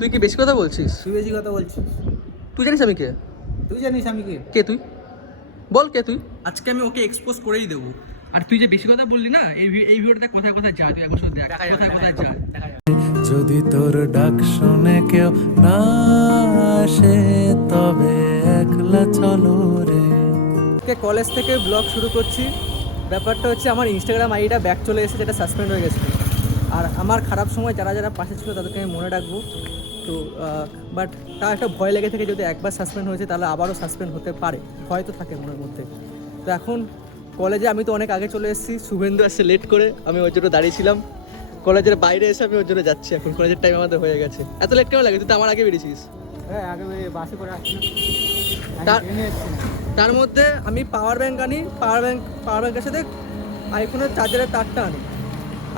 তুই কি বেশি কথা বলছিস? তুই বেশি কথা বলছিস। তুই জানিস আমি কে? তুই জানিস আমি কে? কে তুই? বল কে তুই? আজকে আমি ওকে এক্সপোজ করেই দেবো। আর তুই যে বেশি কথা বললি না, এই ভিডিওটা কোথায় কোথায় যায়, তুই একবার শুধু দেখ কোথায় কোথায় যায়। যদি তোর ডাক শুনে কেউ না আসে তবে একলা চলো রে। কলেজ থেকে ব্লগ শুরু করছি। ব্যাপারটা হচ্ছে আমার ইনস্টাগ্রাম আইডিটা ব্যাক চলে এসেছে, যেটা সাসপেন্ড হয়ে গেছিলো। আর আমার খারাপ সময় যারা যারা পাশে ছিল তাদেরকে আমি মনে রাখবো। তো বাট তার একটা ভয় লেগে থেকে যদি একবার সাসপেন্ড হয়েছে তাহলে আবারও সাসপেন্ড হতে পারে, ভয় তো থাকে মনের মধ্যে। তো এখন কলেজে আমি তো অনেক আগে চলে এসেছি, শুভেন্দু আসছে লেট করে, আমি ওই জন্য দাঁড়িয়েছিলাম। কলেজের বাইরে এসে আমি ওর জন্য যাচ্ছি, এখন কলেজের টাইম আমাদের হয়ে গেছে। এত লেট কেন লাগে? তুই তো আমার আগে বেরিয়েছিস। হ্যাঁ আগে বাসে করে আসছি। তার মধ্যে আমি পাওয়ার ব্যাঙ্ক আনি, পাওয়ার ব্যাঙ্কের সাথে আইফোনের চার্জারের তারটা আনি।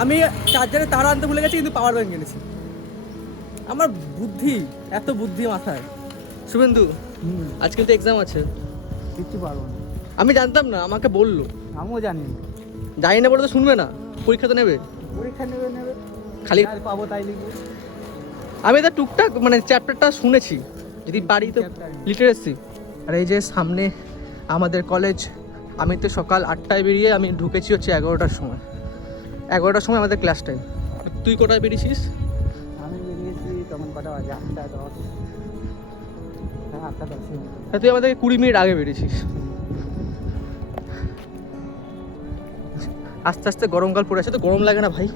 আমি চার্জারের তার আনতে ভুলে গেছি, কিন্তু পাওয়ার ব্যাঙ্ক এনেছি। আমার বুদ্ধি, এত বুদ্ধি মাথায়। শুভেন্দু, আজ কিন্তু এক্সাম আছে। কিচ্ছু পারবো না। আমি জানতাম না, আমাকে বললো। আমিও জানি না। জানি না বলে তো শুনবে না, পরীক্ষা তো নেবে। পরীক্ষা নেবে খালি আর পাবো তাই লিখবো। আমি তো টুকটাক মানে চ্যাপ্টারটা শুনেছি, যদি পারি তো লিটারেসি। আর এই যে সামনে আমাদের কলেজ। আমি তো সকাল 8টায় বেরিয়ে আমি ঢুকেছি হচ্ছে 11টার সময়। 11টার সময় আমাদের ক্লাস টাইম। তুই কোটায় বেরিয়েছিস? আমি বেরিয়েছি তখন কটা বাজে? 8:10। হ্যাঁ 8:10। হ্যাঁ, তুই আমাদের 20 মিনিট আগে বেরিয়েছিস। আস্তে আস্তে গরমকাল পড়ে আছে, তো গরম লাগে না ভাই?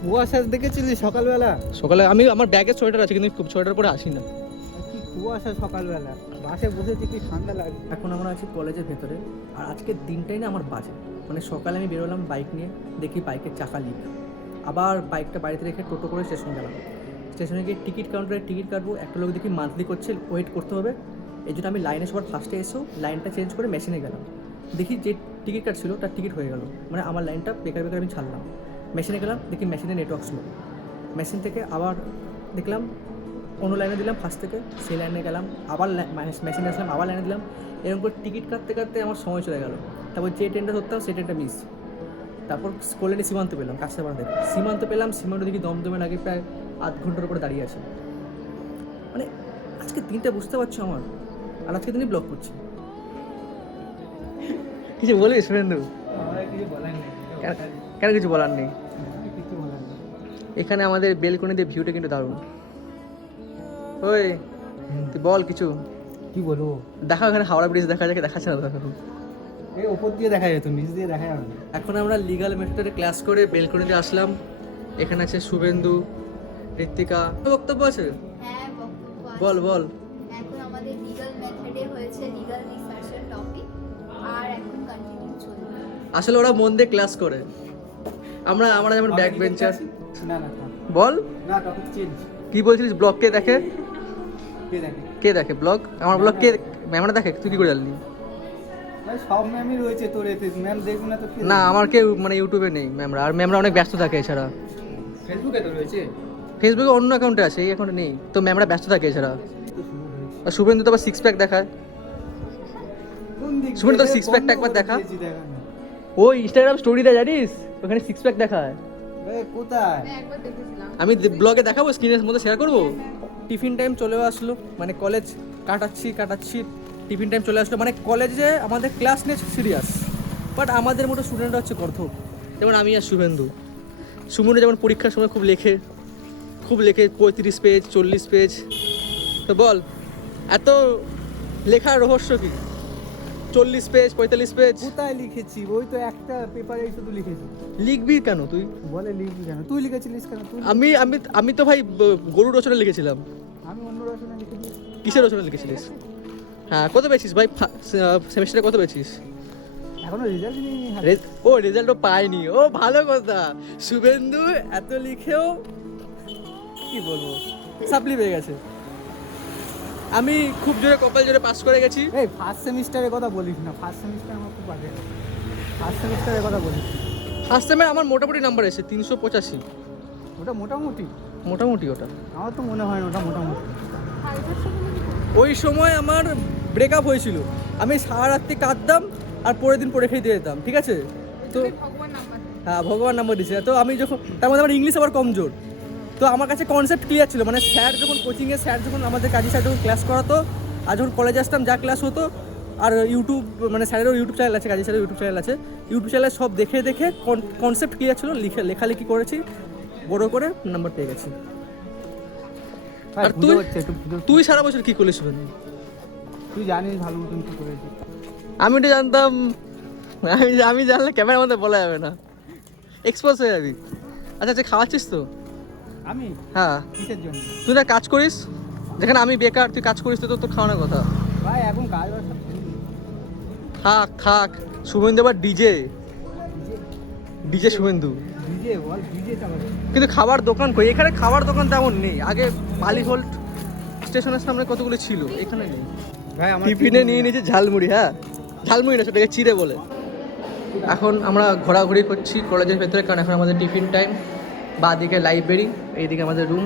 কুয়াশা দেখেছিলি সকালবেলা? সকালে আমি আমার ব্যাগে সোয়েটার আছে, কিন্তু সোয়েটার পরে আসি না। কি কুয়াশা সকালবেলা, বাসে বসেছি কি ঠান্ডা লাগে। এখন আমরা আছি কলেজের ভেতরে। আর আজকের দিনটাই না আমার বাজে। মানে সকালে আমি বেরোলাম বাইক নিয়ে, দেখি বাইকের চাকা লিক। আবার বাইকটা বাড়িতে রেখে টোটো করে স্টেশন গেলাম। স্টেশনে গিয়ে টিকিট কাউন্টারে টিকিট কাটবো। একটা লোক দেখি মান্থলি করছে, ওয়েট করতে হবে। এই জন্য আমি লাইনে সবার ফার্স্টে এসেও লাইনটা চেঞ্জ করে মেশিনে গেলাম। দেখি যে টিকিট কাটছিল তার টিকিট হয়ে গেল, মানে আমার লাইনটা বেকার আমি ছাড়লাম। মেশিনে গেলাম, দেখি মেশিনে নেটওয়ার্ক স্লো। মেশিন থেকে আবার দেখলাম অন্য লাইনে দিলাম ফার্স্ট থেকে, সেই লাইনে গেলাম, আবার মেশিনে আসলাম, আবার লাইনে দিলাম। এরকম করে টিকিট কাটতে কাটতে আমার সময় চলে গেল। তারপর যে ট্রেনটা ধরতাম সেই ট্রেনটা মিস। তারপর কল্যাণী সীমান্ত পেলাম, কাছাপাড়া সীমান্ত পেলাম। সীমান্ত দেখি দমদমে লাগে প্রায় আধ ঘন্টার উপরে দাঁড়িয়ে আছে। মানে আজকে দিনটা বুঝতে পারছো আমার। আর আজকে দিনই ব্লগ করছি। কিছু বলিস শুভেন্দু? আমার কিছু বলার নেই। কেন কিছু বলার নেই? কিছু বলার নেই। এখানে আমাদের বেলকনিতে ভিউটা কিন্তু দারুণ। ওই তুই বল কিছু। কি বলবো? দেখা, এখানে হাওড়া ব্রিজ দেখা যায়, দেখাচ্ছে না দেখো। এই ওপর দিয়ে দেখা যেত, নিচ দিয়ে দেখা যাবে না। এখন আমরা লিগাল মেথডে ক্লাস করে বেলকনিতে আসলাম। এখানে আছে শুভেন্দু, ঋত্বিকা। বক্তব্য আছে? হ্যাঁ, বক্তব্য আছে। বল বল। এখন আমাদের লিগ্যাল মেথডে হয়েছে লিগ্যাল রিসার্চের টপিক, আর এখন কন্টিনিউ চলবে। আসলে ওরা মন দিয়ে ক্লাস করে, আমরা যেমন ব্যাক বেঞ্চার। না না বল না, টপিক চেঞ্জ। কি বলছিলিস? ব্লগ কে দেখে? কে দেখে? কে দেখে ব্লগ? আমার ব্লগ কে ম্যামরা দেখে? তুই কি করে জানলি? ভাই সব ম্যামই রয়েছে তোর এতে, ম্যাম দেখবো না তো? না, আমার কেউ মানে ইউটিউবে নেই ম্যামরা, আর ম্যামরা অনেক ব্যস্ত থাকে এছাড়া। ফেসবুকে তো রয়েছে। ফেসবুকে অন্য অ্যাকাউন্টে আছে, এই অ্যাকাউন্টে নেই তো। ম্যামরা ব্যস্ত থাকে এছাড়া। আর শুভেন্দু তো আবার 6 প্যাক দেখায়। কোন দিক? শুভেন্দু তোর 6 প্যাকটা একবার দেখা। ও ইনস্টাগ্রাম স্টোরিতে জানিস ওখানে 6 প্যাক দেখায়। কোথায়? একবার দেখেছিলাম। আমি ব্লগে দেখাবো, স্ক্রিনের মধ্যে শেয়ার করবো। টিফিন টাইম চলেও আসলো, মানে কলেজ কাটাচ্ছি টিফিন টাইম চলে আসলো। মানে কলেজে আমাদের ক্লাস নিয়ে সিরিয়াস, বাট আমাদের মতো স্টুডেন্টরা হচ্ছে গর্ধব। যেমন আমি আর শুভেন্দু। শুভেন্দু যেমন পরীক্ষার সময় খুব লেখে 35 পেজ 40 পেজ। তো বল এত লেখার রহস্য কি? 40 পেজ 45 পেজ কোথায় লিখেছি? ওই তো একটা পেপারে শুধু লিখেছি। লিখবি কেন তুই? বলে লিখবি কেন? তুই লিখেছিলিস কেন? তুই আমি আমি আমি তো ভাই গরু রচনা লিখেছিলাম। আমি অন্য রচনা লিখেছি। কিসের রচনা লিখেছিলিস? হ্যাঁ, কত পেয়েছিস ভাই সেমিস্টারে? কত পেয়েছিস? এখনো রেজাল্ট নিয়ে ও রেজাল্টও পাইনি। ও ভালো কথা। শুভেন্দু এত লিখেও কি বলবো, সাপ্লি পেয়ে গেছে। আমি খুব জোরে কপাল জোরে পাস করে গেছি। এই ফার্স্ট সেমিস্টারের কথা বলিস না, ফার্স্ট সেমিস্টার আমার খুব বাজে। ফার্স্ট সেমিস্টারের কথা বলিস না। ফার্স্ট সেমে আমার মোটামুটি নাম্বার এসে 385। ওটা মোটামুটি? মোটামুটি ওটা। আমার তো মনে হয় না ওটা মোটামুটি। ওই সময় আমার ব্রেকআপ হয়েছিল, আমি সারা রাত্রি কাঁদতাম আর পরের দিন পড়ে খেয়ে দিয়ে যেতাম, ঠিক আছে? তো ভগবান নাম্বার দেয়। হ্যাঁ, ভগবান নাম্বার দিয়েছে। তো আমি যখন, তার মধ্যে আমার ইংলিশ আবার কমজোর, তো তো আমার কাছে কনসেপ্ট ক্লিয়ার ছিল, মানে স্যার যখন কোচিংয়ে স্যার যখন আমাদের কাজী স্যার যখন ক্লাস করাতো, আর যখন কলেজে আসতাম যা ক্লাস হতো, আর ইউটিউব মানে স্যারেরও ইউটিউব চ্যানেল আছে, কাজী স্যারের ইউটিউব চ্যানেল আছে, ইউটিউব চ্যানেলে সব দেখে দেখে কনসেপ্ট ক্লিয়ার ছিল, লেখালেখি করেছি, বড় করে নাম্বার পেয়ে গেছি। ভাই আর পুজো তুই? হচ্ছে, একটু পুজো তুই সারা বছর কী করলিস শুভেন্দু? তুই জানিস ভালো মতন কি করেছিস। আমি তো জানতাম, আমি জানলে ক্যামেরার মধ্যে বলা যাবে না, এক্সপোজ হয়ে যাবি। আচ্ছা আচ্ছা, খাওয়াচ্ছিস তো? আমি হ্যাঁ, কিসের জন্য? তুই না কাজ করিস, যেখানে আমি বেকার তুই কাজ করিস, তো তোর খাওয়ানোর কথা। ভাই এখন কাজ বাজ সব থাক থাক, শুভেন্দু আবার ডিজে শুভেন্দু, ডিজে বল, ডিজে চালাবে। কিন্তু খাবার দোকান কই? এখানে খাবার দোকান তেমন নেই। আগে বালিহোল্ট স্টেশনের সামনে কতগুলো ছিল, এখানে নেই। ভাই আমার টিফিনে নিয়ে নিয়েছে ঝালমুড়ি, হ্যাঁ ঝালমুড়ি না, সেটাকে চিড়ে বলে। এখন আমরা ঘোরাঘুরি করছি কলেজের ভেতরে, কারণ এখন আমাদের টিফিন টাইম। বাঁদিকে লাইব্রেরি, এইদিকে আমাদের রুম,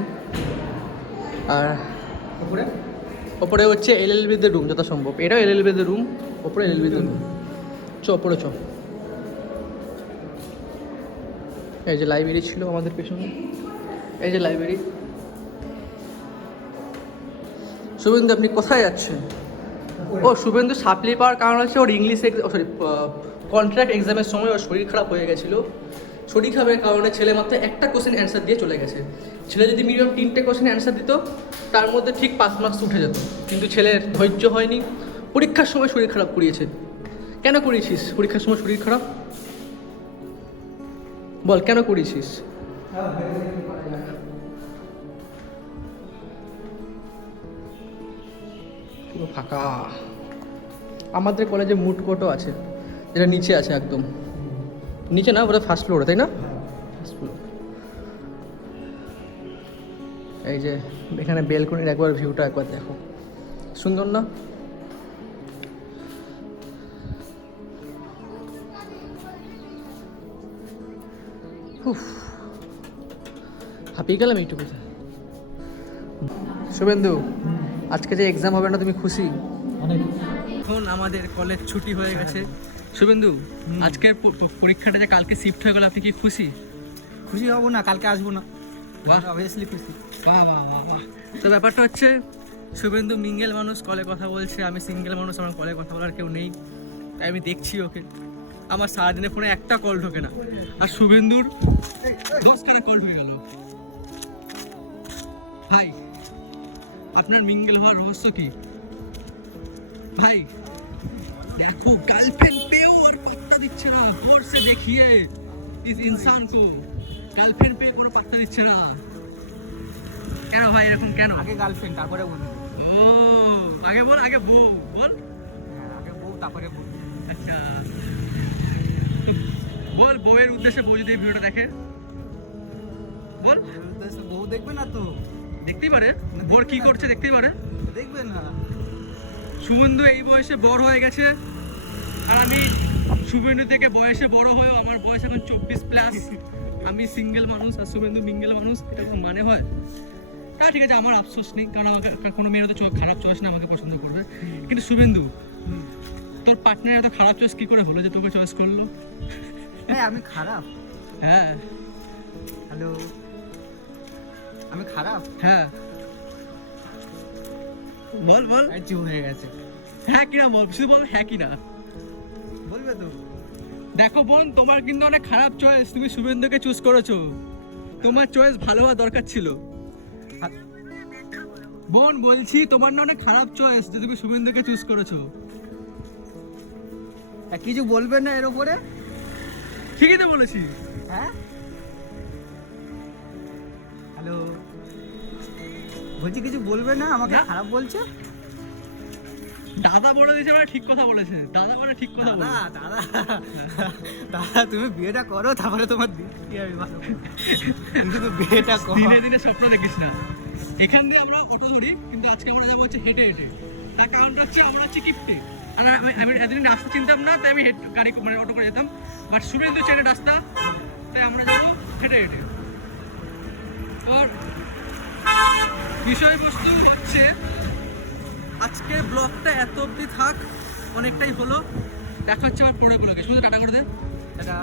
আর ওপরে হচ্ছে এলএলবিদের রুম যত সম্ভব। এটাও এলএলবিদের রুম, ওপরে এলএলবিদের রুম। ওপরে চ। এই যে লাইব্রেরি ছিল আমাদের পেছনে, এই যে লাইব্রেরি। শুভেন্দু আপনি কোথায় যাচ্ছেন? ও শুভেন্দু সাপ্লি পাওয়ার কারণ হচ্ছে ওর ইংলিশ কন্ট্রাক্ট এক্সামের সময় ওর শরীর খারাপ হয়ে গেছিলো। শরীর খারাপের কারণে ছেলে মাত্র একটা কোশ্চেন অ্যান্সার দিয়ে চলে গেছে। ছেলে যদি মিনিমাম 3টে কোশ্চেন অ্যান্সার দিত, তার মধ্যে ঠিক 5 মার্কস উঠে যেত, কিন্তু ছেলের ধৈর্য হয়নি, পরীক্ষার সময় শরীর খারাপ করিয়েছে। কেন করিয়েছিস পরীক্ষার সময় শরীর খারাপ? বল কেন করিয়েছিস? পুরো ফাঁকা। আমাদের কলেজে মুড কোর্টও আছে, যেটা নিচে আছে, একদম নিচে না, ওটা ফার্স্ট ফ্লোরে, তাই না? First floor. এই যে এখানে বেলকনির একবার ভিউটা একবার দেখো, সুন্দর না? হাঁপিয়ে গেলাম এইটুকু। শুভেন্দু, আজকে যে এক্সাম হবে না, তুমি খুশি? অনেক। এখন আমাদের কলেজ ছুটি হয়ে গেছে। শুভেন্দু, আজকের পরীক্ষাটা যে কালকে শিফট হয়ে গেল, আপনি কি খুশি? খুশি হব না, কালকে আসবো না। বাহ। অবভিয়াসলি খুশি। বাহ বাহ বাহ বাহ। তো ব্যাপারটা হচ্ছে, শুভেন্দু মিঙ্গেল মানুষ, কলে কথা বলছে, আমি সিঙ্গেল মানুষ, আমার কলে কথা বলার কেউ নেই, তাই আমি দেখছি ওকে। আমার সারাদিনে ফোনে একটা কল ঢোকে না, আর শুভেন্দুর 10খানা কল ঢুকে গেল। ভাই, আপনার মিঙ্গেল হওয়ার রহস্য কি? ভাই দেখো, গার্লফ্রেন্ড পেও আর পাত্তা দিচ্ছে না। গौर से देखिए इस इंसान को, গার্লফ্রেন্ড পেয়ে কোনো পাত্তা দিচ্ছে না। কেন ভাই এরকম কেন? আগে গার্লফ্রেন্ড, তারপরে বন্ধু। ও আগে বল, আগে বউ বল। হ্যাঁ, আগে বউ, তারপরে বন্ধু। আচ্ছা, তো বল, বউয়ের উদ্দেশ্যে বউ যদি এই ভিডিওটা দেখে, বল। বউ দেখবে না তো? দেখতেই পারে, বর কি করছে দেখতেই পারে। দেখবে না। শুভেন্দু এই বয়সে বড় হয়ে গেছে, আর আমি শুভেন্দু থেকে বয়সে বড় হয়েও আমার বয়স এখন 24+। আমি সিঙ্গেল মানুষ আর শুভেন্দু মিঙ্গেল মানুষ, এটা কোনো মানে হয়? তা ঠিক আছে, আমার আফসোস নেই, কারণ আমাকে কোনো মেয়ের তো খারাপ চয়েস না আমাকে পছন্দ করবে। কিন্তু শুভেন্দু, তোর পার্টনার এত খারাপ চয়েস কি করে হলো যে তোকে চয়েস করলো? হ্যাঁ, আমি খারাপ? হ্যাঁ। হ্যালো, আমি খারাপ? হ্যাঁ বল বল। চুপ হয়ে গেছে। হ্যাঁ কিনা বল, শুধু বল হ্যাঁ কিনা। বলবে তো? দেখো বোন, তোমার কিন্তু অনেক খারাপ চয়েস, তুমি শুভেন্দুকে চুজ করেছো। তোমার চয়েস ভালো হওয়া দরকার ছিল। বোন বলছি, তোমার না অনেক খারাপ চয়েস যে তুমি শুভেন্দুকে চুজ করেছো। কিছু বলবে না এর উপরে? ঠিকই তো বলেছি। হ্যাঁ, হ্যালো, বলছি কিছু বলবে না, আমাকে না। খারাপ বলছে? দাদা বলে দিয়েছে, মানে ঠিক কথা বলেছে। দাদা মানে ঠিক কথা বলে। দাদা দাদা দাদা, তুমি বিয়েটা করো, তারপরে তোমার কি হবে ভালো। কিন্তু তুমি বিয়েটা করো। দিনে দিনে স্বপ্ন দেখিস না। এখান দিয়ে আমরা অটো ধরি, কিন্তু আজকে আমরা যাবো হচ্ছে হেঁটে হেঁটে। তার কারণটা হচ্ছে আমরা হচ্ছে কিপ্টে, আর আমি এতদিন রাস্তা চিনতাম না, তাই আমি গাড়ি মানে অটো করে যেতাম। বাট শুভেন্দু চেনে রাস্তা, তাই আমরা যাবো হেঁটে হেঁটে। আর বিষয়বস্তু হচ্ছে, আজকের ব্লগটা এত অবধি থাক, অনেকটাই হলো। দেখা হচ্ছে আবার পরের ব্লগে। শুধু টাটা করে দে। দাদা।